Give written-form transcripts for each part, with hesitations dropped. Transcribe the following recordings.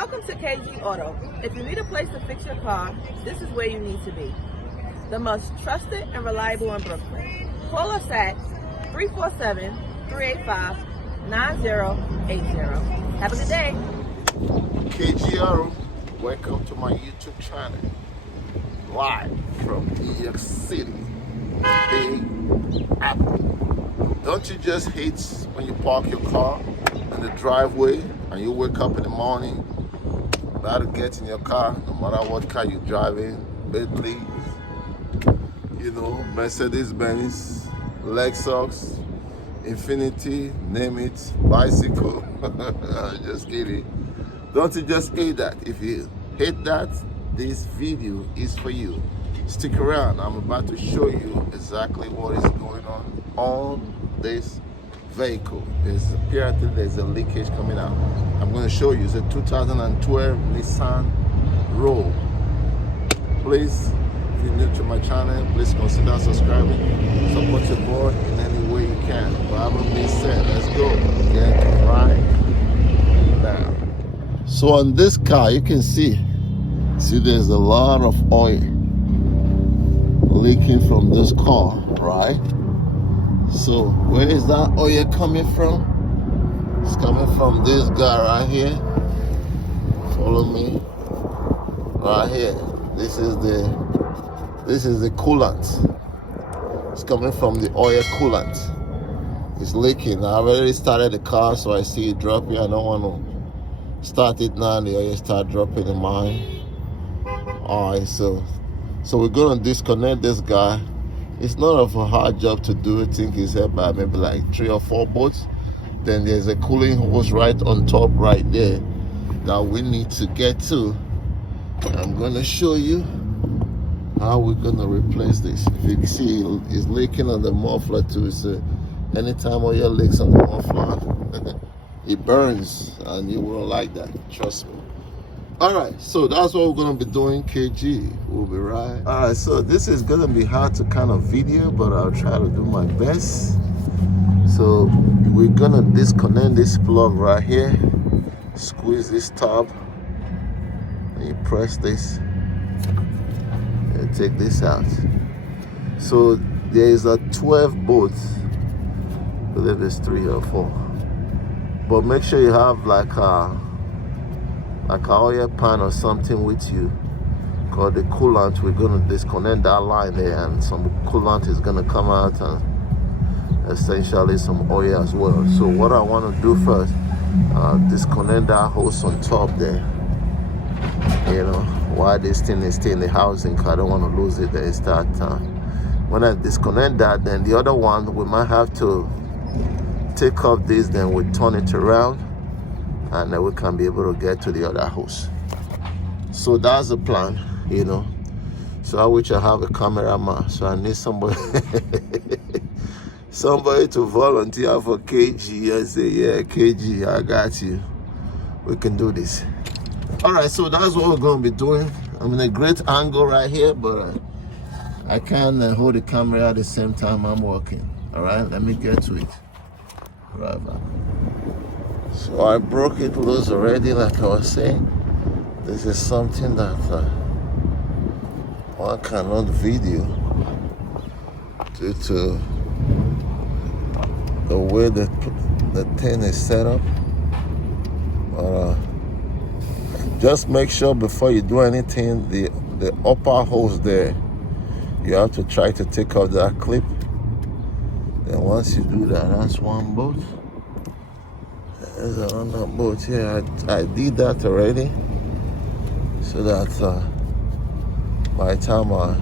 Welcome to KG Auto. If you need a place to fix your car, this is where you need to be. The most trusted and reliable in Brooklyn. Call us at 347-385-9080. Have a good day. KG Auto, welcome to my YouTube channel. Live from New York City, Big Apple. Don't you just hate when you park your car in the driveway and you wake up in the morning, about to get in your car, no matter what car you're driving, Bentley, Mercedes-Benz, Lexus, Infinity, name it, bicycle. Just kidding. Don't you just hate that? If you hate that, this video is for you. Stick around. I'm about to show you exactly what is going on this vehicle. Apparently there's a leakage coming out. I'm going to show you. It's a 2012 Nissan Rogue. Please, if you're new to my channel, please consider subscribing. Support your boy in any way you can. But having been said, let's go. Get right now. So on this car, you can see there's a lot of oil leaking from this car, right? So where is that oil coming from? It's coming from this guy right here. Follow me. Right here. This is the coolant. It's coming from the oil coolant. It's leaking. I already started the car, so I see it dropping. I don't want to start it now. The oil start dropping in mine. Alright, so we're gonna disconnect this guy. It's not of a hard job to do. I think it's about maybe like 3 or 4 bolts. Then there's a cooling hose right on top right there that we need to get to. I'm gonna show you how we're gonna replace this. If you can see, it's leaking on the muffler too. So anytime oil leaks on the muffler, it burns, and you won't like that, trust me. Alright, so that's what we're gonna be doing. KG, we'll be right. Alright, so this is gonna be hard to kind of video, but I'll try to do my best. So we're gonna disconnect this plug right here, squeeze this tab, and you press this and take this out. So there is a 12 bolt, I believe it's 3 or 4, but make sure you have like an oil pan or something with you, because the coolant, we're going to disconnect that line there, and some coolant is going to come out, and essentially some oil as well. So what I want to do first, disconnect that hose on top there, while this thing is still in the housing, because I don't want to lose it. Then start when I disconnect that, then the other one, we might have to take off this, then we turn it around, and then we can be able to get to the other hose. So that's the plan, So I wish I have a cameraman. So I need somebody somebody to volunteer for KG and say, yeah, KG, I got you. We can do this. Alright, so that's what we're going to be doing. I'm in a great angle right here, but I can't hold the camera at the same time I'm working. Alright, let me get to it. Right back. So I broke it loose already, like I was saying. This is something that one cannot video due to the way the thing is set up. But just make sure before you do anything, the upper hose there, you have to try to take off that clip. Then once you do that, that's one bolt. There's another bolt here. I did that already, so that by the time I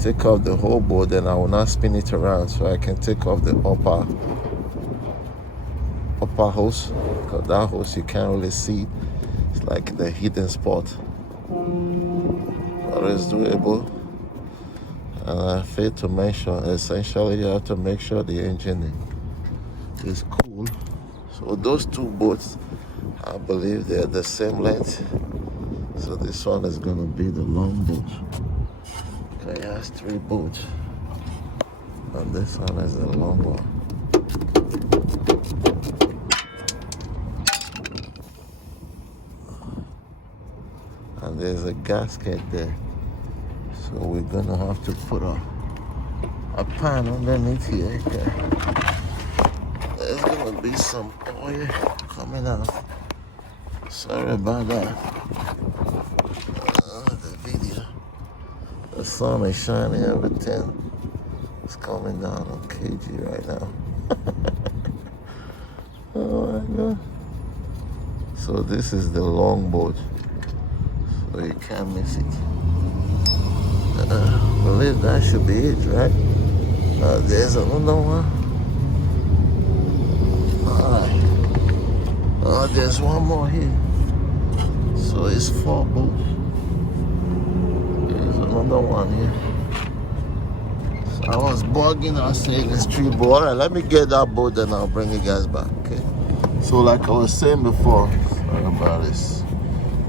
take off the whole bolt, then I will not spin it around, so I can take off the upper hose, because that hose you can't really see. It's like the hidden spot, but it's doable. And I failed to mention, essentially you have to make sure the engine is cool. So those 2 bolts, I believe they're the same length. So this one is going to be the long bolt. Okay, it has 3 bolts, and this one is the long one. and there's a gasket there. So we're gonna have to put a pan underneath here. Okay. There's gonna be some oil coming out. Sorry about that. The video. The sun is shining, everything. It's coming down on KG right now. Oh my God. So this is the long boat. So you can't miss it. I believe that should be it, right? There's another one. Alright. There's one more here. So it's 4 boats. There's another one here. So I was bugging, I was saying it's 3 boats. Alright, let me get that boat and I'll bring you guys back, okay? So like I was saying before, sorry about this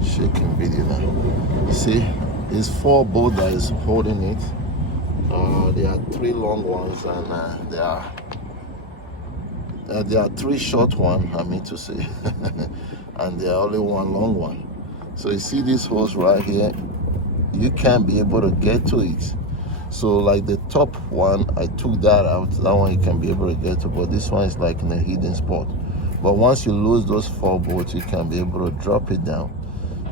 shaking video now. You see, it's 4 boats that is holding it. There are 3 long ones and there are 3 short ones, I mean to say, and there are only 1 long one. So you see this hose right here, you can't be able to get to it. So like the top one, I took that out. That one you can be able to get to, but this one is like in a hidden spot. But once you lose those 4 bolts, you can be able to drop it down.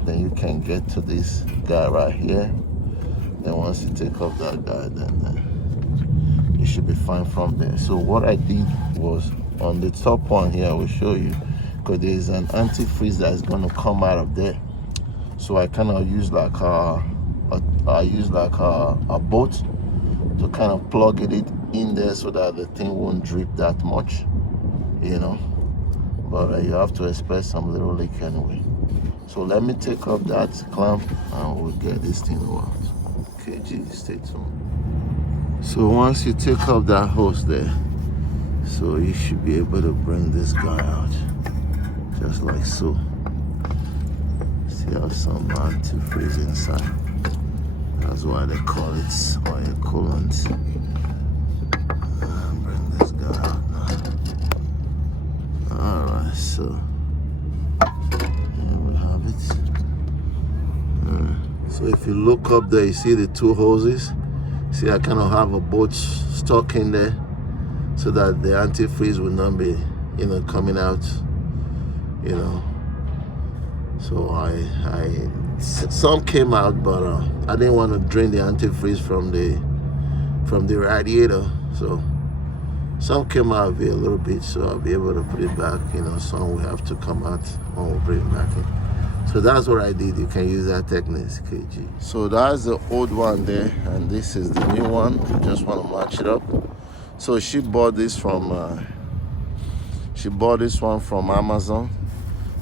Then you can get to this guy right here. Then once you take off that guy, then you should be fine from there. So what I did was on the top one here, I will show you, because there is an antifreeze that is going to come out of there. So I kind of use like a boat to kind of plug it in there so that the thing won't drip that much, you know. But you have to expect some little leak anyway. So let me take off that clamp and we'll get this thing out. Okay, geez, stay tuned. So once you take off that hose there, so you should be able to bring this guy out, just like so. See how some antifreeze inside. That's why they call it oil coolant. Bring this guy out now. Alright, so here we have it. So if you look up there, you see the 2 hoses. See, I kind of have a boat stuck in there so that the antifreeze will not be, coming out, So some came out, but I didn't want to drain the antifreeze from the radiator. So some came out a little bit, so I'll be able to put it back. Some will have to come out when we bring it back in. So that's what I did. You can use that technique, KG. So that's the old one there, and this is the new one. You just want to match it up. So she bought this one from Amazon.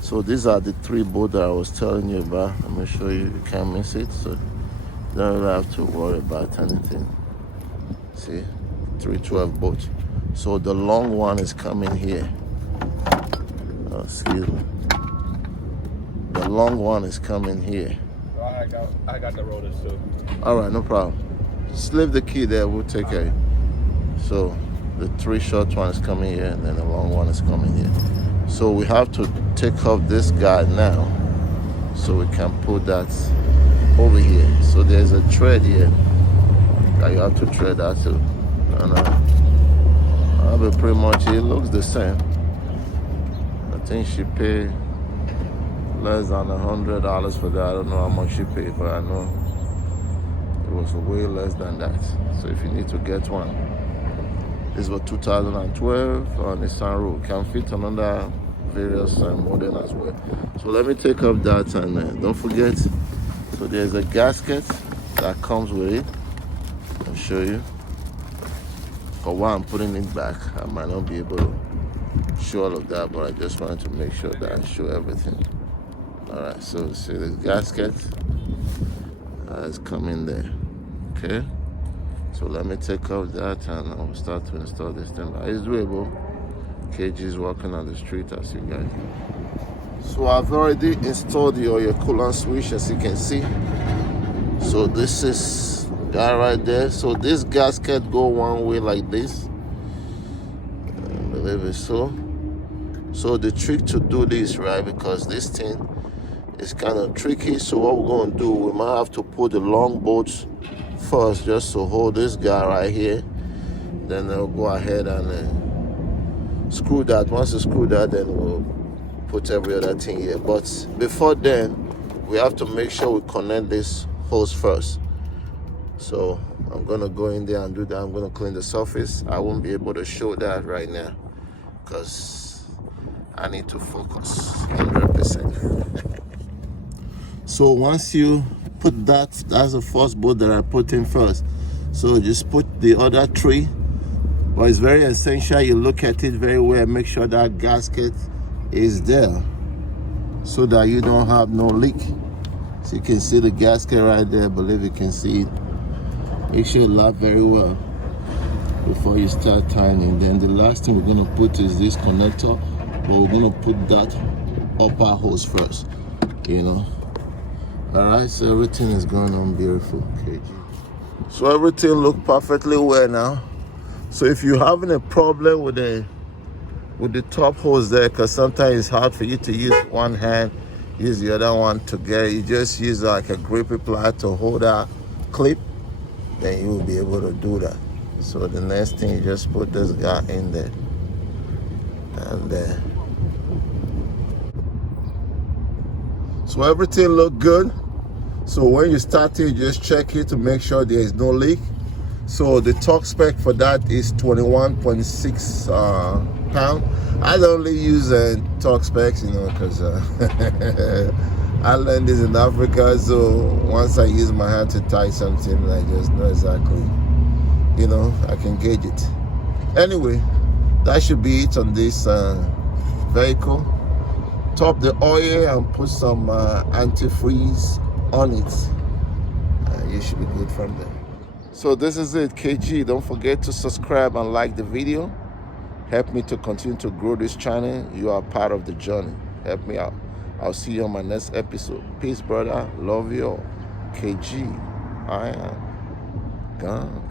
So these are the 3 boats that I was telling you about. Let me show you. You can't miss it. So you don't really have to worry about anything. See, 312 boats. So the long one is coming here. Oh, excuse me. The long one is coming here. I got the rotors too. All right, no problem. Just leave the key there. We'll take care. So the 3 short one is coming here, and then the long one is coming here. So we have to take off this guy now, so we can put that over here. So there's a thread here that you have to thread that too. And that'll be pretty much it. It looks the same. I think she paid less than $100 for that. I don't know how much she paid, but I know it was way less than that. So if you need to get one, this was 2012 Nissan Rogue. Can fit another various model as well. So let me take up that, and don't forget, so there's a gasket that comes with it. I'll show you. For why I'm putting it back, I might not be able to show all of that, but I just wanted to make sure that I show everything. Alright, so see the gasket is coming there. Okay, so let me take off that and I'll start to install this thing. It's doable. KG is walking on the street, as you guys. So I've already installed the oil coolant switch, as you can see. So this is that right there. So this gasket go one way like this. I believe it's so. So the trick to do this, right, because this thing it's kind of tricky. So what we're going to do, we might have to put the long bolts first just to hold this guy right here. Then we'll go ahead and screw that. Once we screw that, then we'll put every other thing here. But before then, we have to make sure we connect this hose first. So I'm going to go in there and do that. I'm going to clean the surface. I won't be able to show that right now because I need to focus 100%. So once you put that, that's the first bolt that I put in first. So just put the other three. But it's very essential you look at it very well, make sure that gasket is there so that you don't have no leak. So you can see the gasket right there. I believe you can see it. Make sure you lap very well before you start tightening. Then the last thing we're going to put is this connector, but we're going to put that upper hose first, you know. Alright, so everything is going on beautiful. Okay. So everything looks perfectly well now. So if you're having a problem with the top hose there, because sometimes it's hard for you to use one hand, use the other one to get it, you just use like a grippy ply to hold that clip, then you will be able to do that. So the next thing, you just put this guy in there, and so everything look good. So when you start it, just check it to make sure there is no leak. So the torque spec for that is 21.6 pound. I only use torque specs, you know, because I learned this in Africa. So once I use my hand to tie something, I just know exactly, you know, I can gauge it. Anyway, that should be it on this vehicle. Top the oil and put some antifreeze on it. You should be good from there. So this is it, KG. Don't forget to subscribe and like the video. Help me to continue to grow this channel. You are part of the journey. Help me out. I'll see you on my next episode. Peace, brother. Love you all. KG. I am gone.